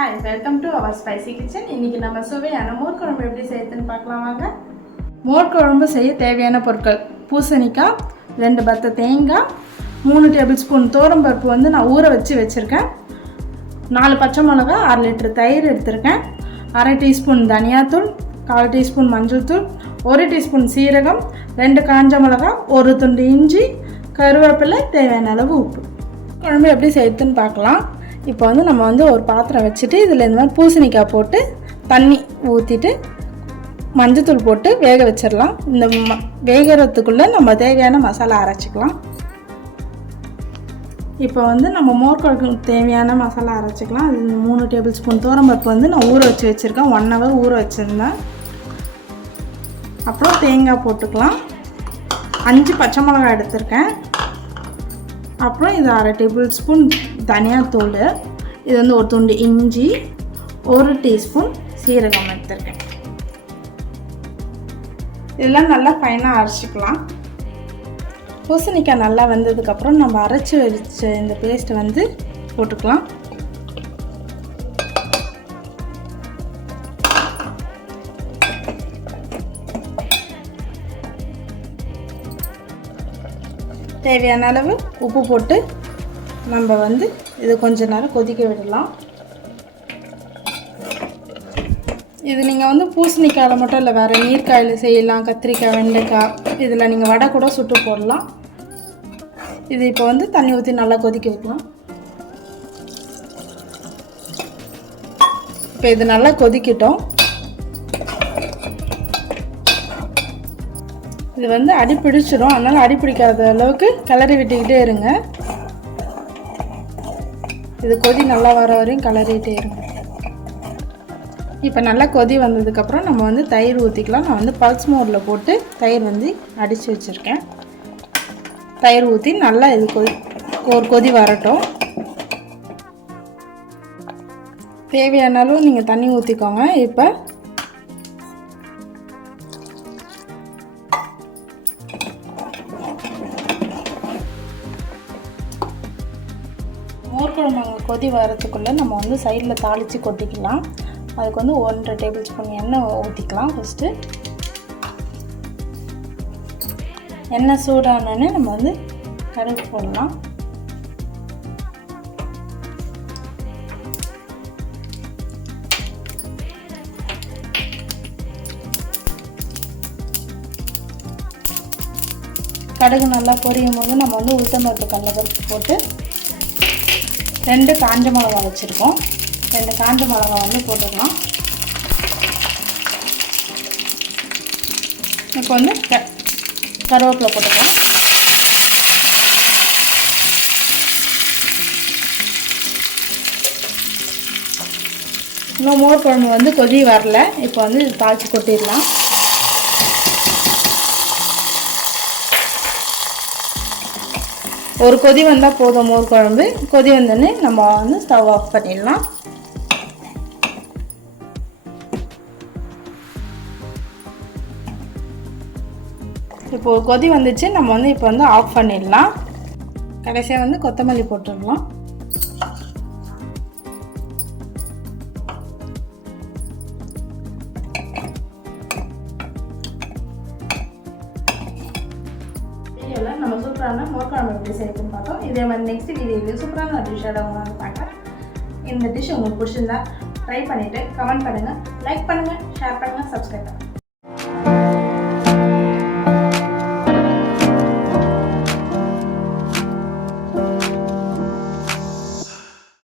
Hi, welcome to our spicy kitchen. இன்றைக்கி நம்ம சுவையான மோர் குழம்பு எப்படி செய்யுதுன்னு பார்க்கலாம் வாங்க. மோர் குழம்பு செய்ய தேவையான பொருட்கள்: பூசணிக்காய், 2 பத்த தேங்காய், 3 டேபிள் ஸ்பூன் தோரம்பருப்பு நான் ஊற வச்சுருக்கேன், 4 பச்சை மிளகா, 6 லிட்டர் தயிர் எடுத்திருக்கேன், 1/2 டீஸ்பூன் தனியாத்தூள், 1/4 டீஸ்பூன் மஞ்சள் தூள், 1 டீஸ்பூன் சீரகம், 2 காஞ்ச மிளகா, 1 துண்டு இஞ்சி, கருவேப்பிலை, தேவையான அளவு உப்பு. குழம்பு எப்படி செய்யுதுன்னு பார்க்கலாம். இப்போ நம்ம ஒரு பாத்திரம் வச்சுட்டு இதில் இந்த மாதிரி பூசணிக்காய் போட்டு தண்ணி ஊற்றிட்டு மஞ்சத்தூள் போட்டு வேக வச்சிடலாம். இந்த வேகிறதுக்குள்ளே நம்ம தேவையான மசாலா அரைச்சிக்கலாம். இப்போ நம்ம மோர் குழம்புக்கு தேவையான மசாலா அரைச்சிக்கலாம். அது 3 டேபிள் ஸ்பூன் தோரம்பருப்பு நான் ஊற வச்சு வச்சுருக்கேன், 1 ஹவர் ஊற வச்சுருந்தேன். அப்புறம் தேங்காய் போட்டுக்கலாம். 5 பச்சை மிளகாய் எடுத்திருக்கேன். அப்புறம் இது 1/2 டேபிள் ஸ்பூன் தனியாத்தூள், இது 1 துண்டு இஞ்சி, 1 டீஸ்பூன் சீரகம் எடுத்திருக்கேன். இதெல்லாம் நல்லா ஃபைனாக அரைச்சிக்கலாம். பூசணிக்காய் நல்லா வந்ததுக்கப்புறம் நம்ம அரைச்சி வச்ச இந்த பேஸ்ட்டை போட்டுக்கலாம். தேவையான அளவு உப்பு போட்டு நம்ம இது கொஞ்ச நேரம் கொதிக்க விடலாம். இது நீங்கள் பூசணிக்காயில் மட்டும் இல்லை, வேறு நீர்க்காயில் செய்யலாம். கத்திரிக்காய், வெண்டைக்காய், இதில் நீங்கள் வடை கூட சுட்டு போடலாம். இது இப்போ தண்ணி ஊற்றி நல்லா கொதிக்க வைக்கலாம். இப்போ இது நல்லா கொதிக்கட்டும். இது அடி பிடிச்சிடும், அதனால் அடி பிடிக்காத அளவுக்கு கிளறி விட்டுக்கிட்டே இருங்க. இது கொதி நல்லா வர வரையும் கிளறிட்டே இருங்க. இப்போ நல்லா கொதி வந்ததுக்கப்புறம் நம்ம தயிர் ஊற்றிக்கலாம். நான் பல்ஸ் மோடில் போட்டு தயிர் அடித்து வச்சுருக்கேன். தயிர் ஊற்றி நல்லா இது ஒரு கொதி வரட்டும். தேவையான அளவு நீங்கள் தண்ணி ஊற்றிக்கோங்க. இப்போ மோர் குழம்பு கொதி வரத்துக்குள்ளே நம்ம சைடில் தாளித்து கொட்டிக்கலாம். அதுக்கு 1/2 டேபிள் ஸ்பூன் எண்ணெய் ஊற்றிக்கலாம். ஃபஸ்ட்டு எண்ணெய் சூடானோடனே நம்ம கடுகு போடலாம். கடுகு நல்லா பொரியும் போது நம்ம உளுத்தம்பருப்பு, கடலைப்பருப்பு போட்டு 2 காஞ்ச மிளகா வச்சுருக்கோம். 2 காஞ்ச மிளகா போட்டுக்கலாம். இப்போ கருவேப்பிலை போட்டுக்கலாம். இன்னும் மோர் குழம்பு கொதி வரல. இப்போ இது தாளித்து கொட்டிடலாம். ஒரு கொதி வந்தால் போதும் மோர் குழம்பு. கொதி வந்தோடனே நம்ம ஸ்டவ் ஆஃப் பண்ணிடலாம். இப்போ கொதி வந்துச்சு, நம்ம இப்போ ஆஃப் பண்ணிடலாம். கடைசியாக கொத்தமல்லி போட்டுடலாம். நம்ம சூப்பரான மோர் குழம்பு எப்படி செய்யணும்னு பார்த்தோம். இதே மாதிரி நெக்ஸ்ட் வீடியோவில் சூப்பரான டிஷ்ஷோட பார்க்கலாம். இந்த டிஷ் உங்களுக்கு பிடிச்சிருந்தா ட்ரை பண்ணிவிட்டு கமெண்ட் பண்ணுங்கள், லைக் பண்ணுங்கள், ஷேர் பண்ணுங்கள், சப்ஸ்கிரைப் பண்ணுங்கள்.